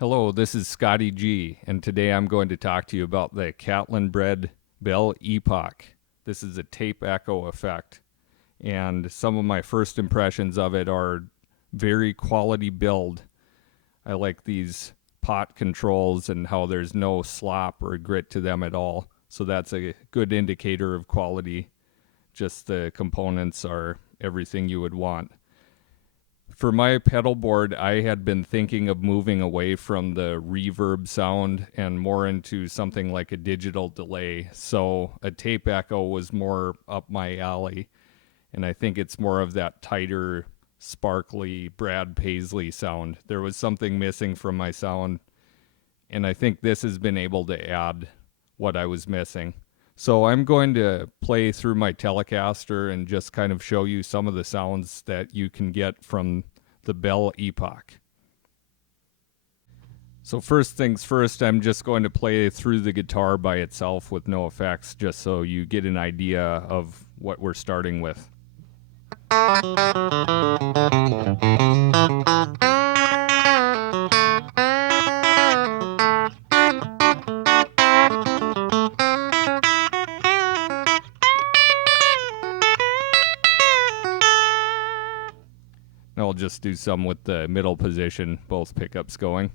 Hello, this is Scotty G, and today I'm going to talk to you about the Catalinbread Belle Epoch. This is a tape echo effect, and some of my first impressions of it are very quality build. I like these pot controls and how there's no slop or grit to them at all, so that's a good indicator of quality. Just the components are everything you would want. For my pedal board, I had been thinking of moving away from the reverb sound and more into something like a digital delay. So a tape echo was more up my alley. And I think it's more of that tighter, sparkly Brad Paisley sound. There was something missing from my sound. And I think this has been able to add what I was missing. So I'm going to play through my Telecaster and just kind of show you some of the sounds that you can get from the Belle Epoch. So first things first, I'm just going to play through the guitar by itself with no effects, just so you get an idea of what we're starting with. I'll just do some with the middle position, both pickups going.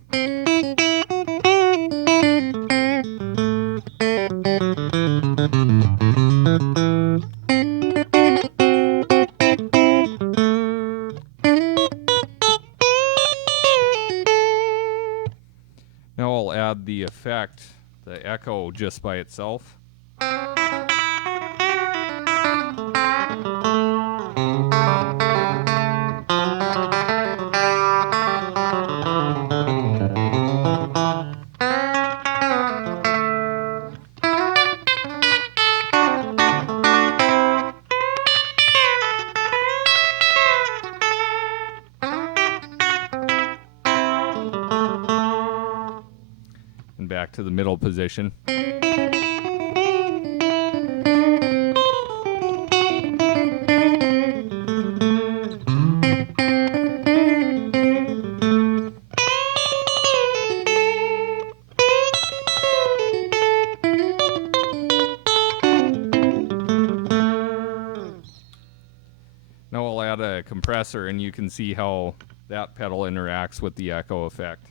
Now I'll add the effect, the echo, just by itself. And back to the middle position. Now I'll add a compressor and you can see how that pedal interacts with the echo effect.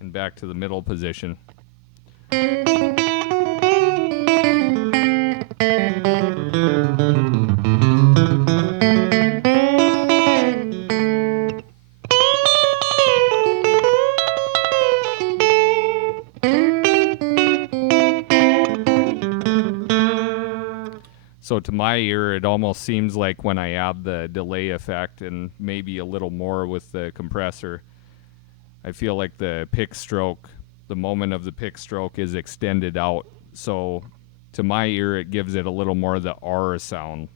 And back to the middle position. So to my ear, it almost seems like when I add the delay effect and maybe a little more with the compressor, I feel like the pick stroke, the moment of the pick stroke is extended out. So to my ear, it gives it a little more of the R sound.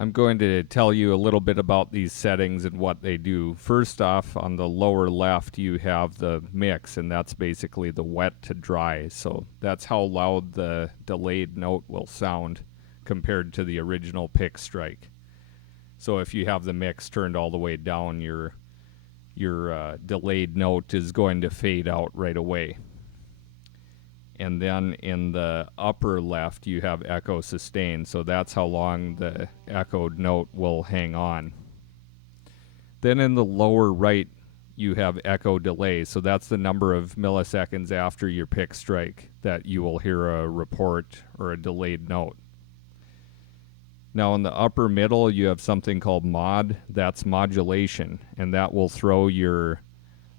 I'm going to tell you a little bit about these settings and what they do. First off, on the lower left, you have the mix, and that's basically the wet to dry. So that's how loud the delayed note will sound compared to the original pick strike. So if you have the mix turned all the way down, your delayed note is going to fade out right away. And then in the upper left, you have echo sustain. So that's how long the echoed note will hang on. Then in the lower right, you have echo delay. So that's the number of milliseconds after your pick strike that you will hear a report or a delayed note. Now in the upper middle, you have something called mod. That's modulation. And that will throw your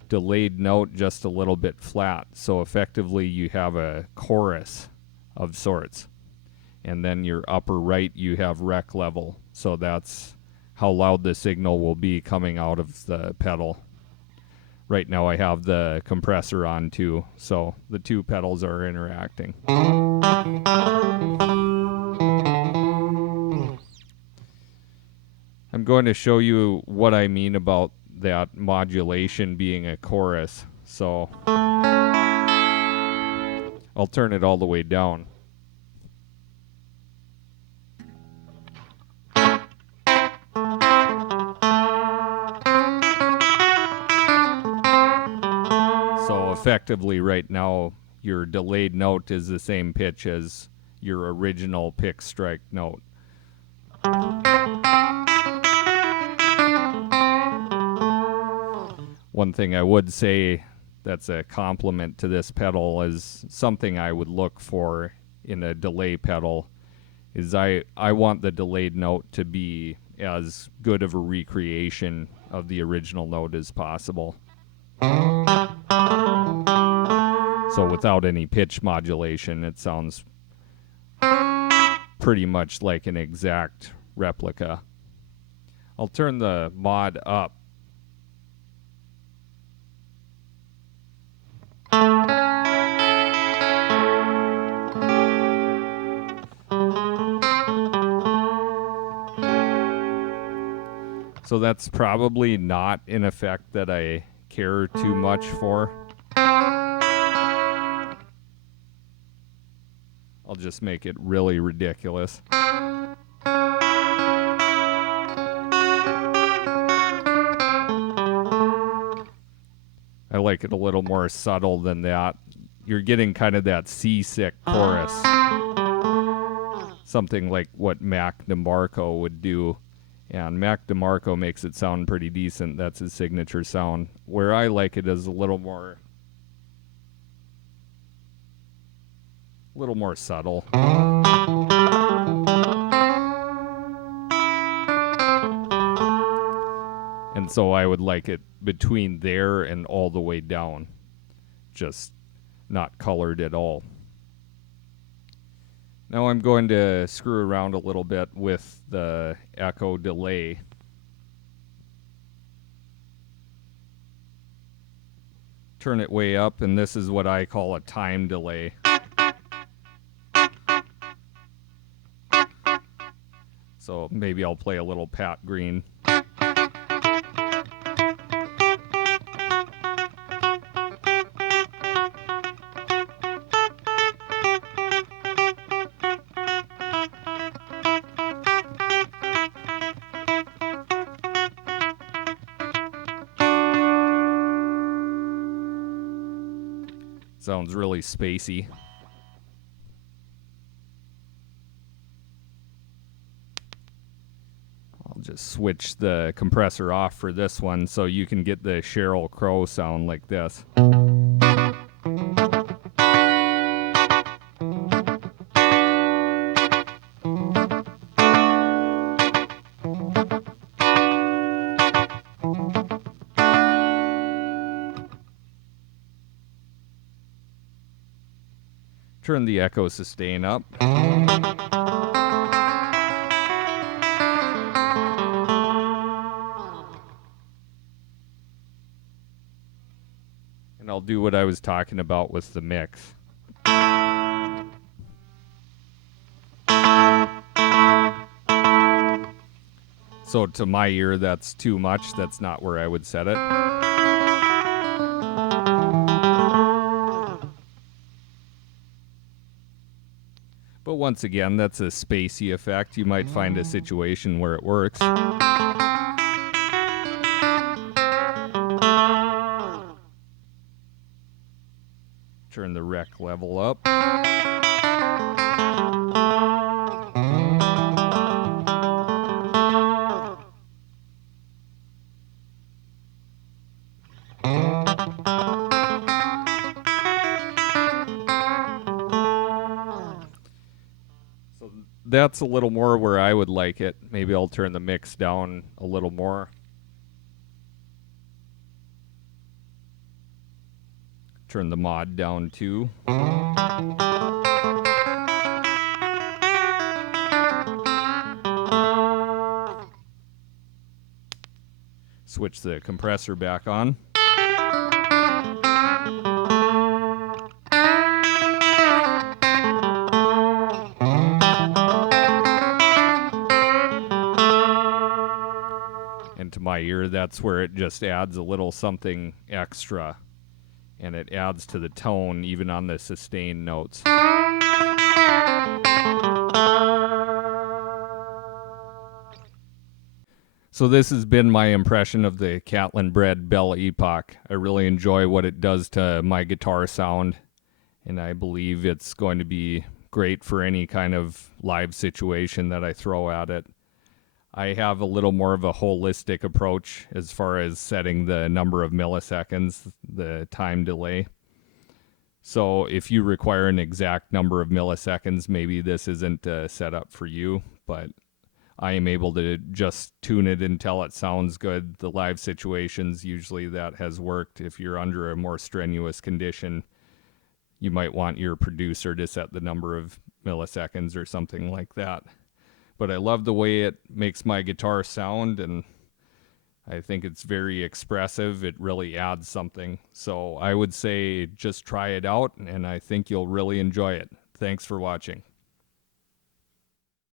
delayed note just a little bit flat, so effectively you have a chorus of sorts. And then your upper right, you have rec level, so that's how loud the signal will be coming out of the pedal. Right now I have the compressor on too, so the two pedals are interacting. I'm going to show you what I mean about that modulation being a chorus. So I'll turn it all the way down. So effectively right now, your delayed note is the same pitch as your original pick strike note. One thing I would say that's a compliment to this pedal is something I would look for in a delay pedal is I want the delayed note to be as good of a recreation of the original note as possible. So without any pitch modulation, it sounds pretty much like an exact replica. I'll turn the mod up. So that's probably not an effect that I care too much for. I'll just make it really ridiculous. I like it a little more subtle than that. You're getting kind of that seasick chorus. Something like what Mac DeMarco would do. And Mac DeMarco makes it sound pretty decent. That's his signature sound. Where I like it is a little more subtle. And so I would like it between there and all the way down. Just not colored at all. Now I'm going to screw around a little bit with the echo delay. Turn it way up, and this is what I call a time delay. So maybe I'll play a little Pat Green. Sounds really spacey. I'll just switch the compressor off for this one so you can get the Sheryl Crow sound like this. Turn the echo sustain up. And I'll do what I was talking about with the mix. So to my ear, that's too much. That's not where I would set it. But once again, that's a spacey effect. You might find a situation where it works. Turn the rec level up. That's a little more where I would like it. Maybe I'll turn the mix down a little more. Turn the mod down too. Switch the compressor back on. And to my ear, that's where it just adds a little something extra. And it adds to the tone even on the sustained notes. So this has been my impression of the Catalinbread Belle Epoch. I really enjoy what it does to my guitar sound, and I believe it's going to be great for any kind of live situation that I throw at it. I have a little more of a holistic approach as far as setting the number of milliseconds, the time delay. So if you require an exact number of milliseconds, maybe this isn't set up for you, but I am able to just tune it until it sounds good. The live situations, usually that has worked. If you're under a more strenuous condition, you might want your producer to set the number of milliseconds or something like that. But I love the way it makes my guitar sound, and I think it's very expressive. It really adds something. So I would say just try it out, and I think you'll really enjoy it. Thanks for watching.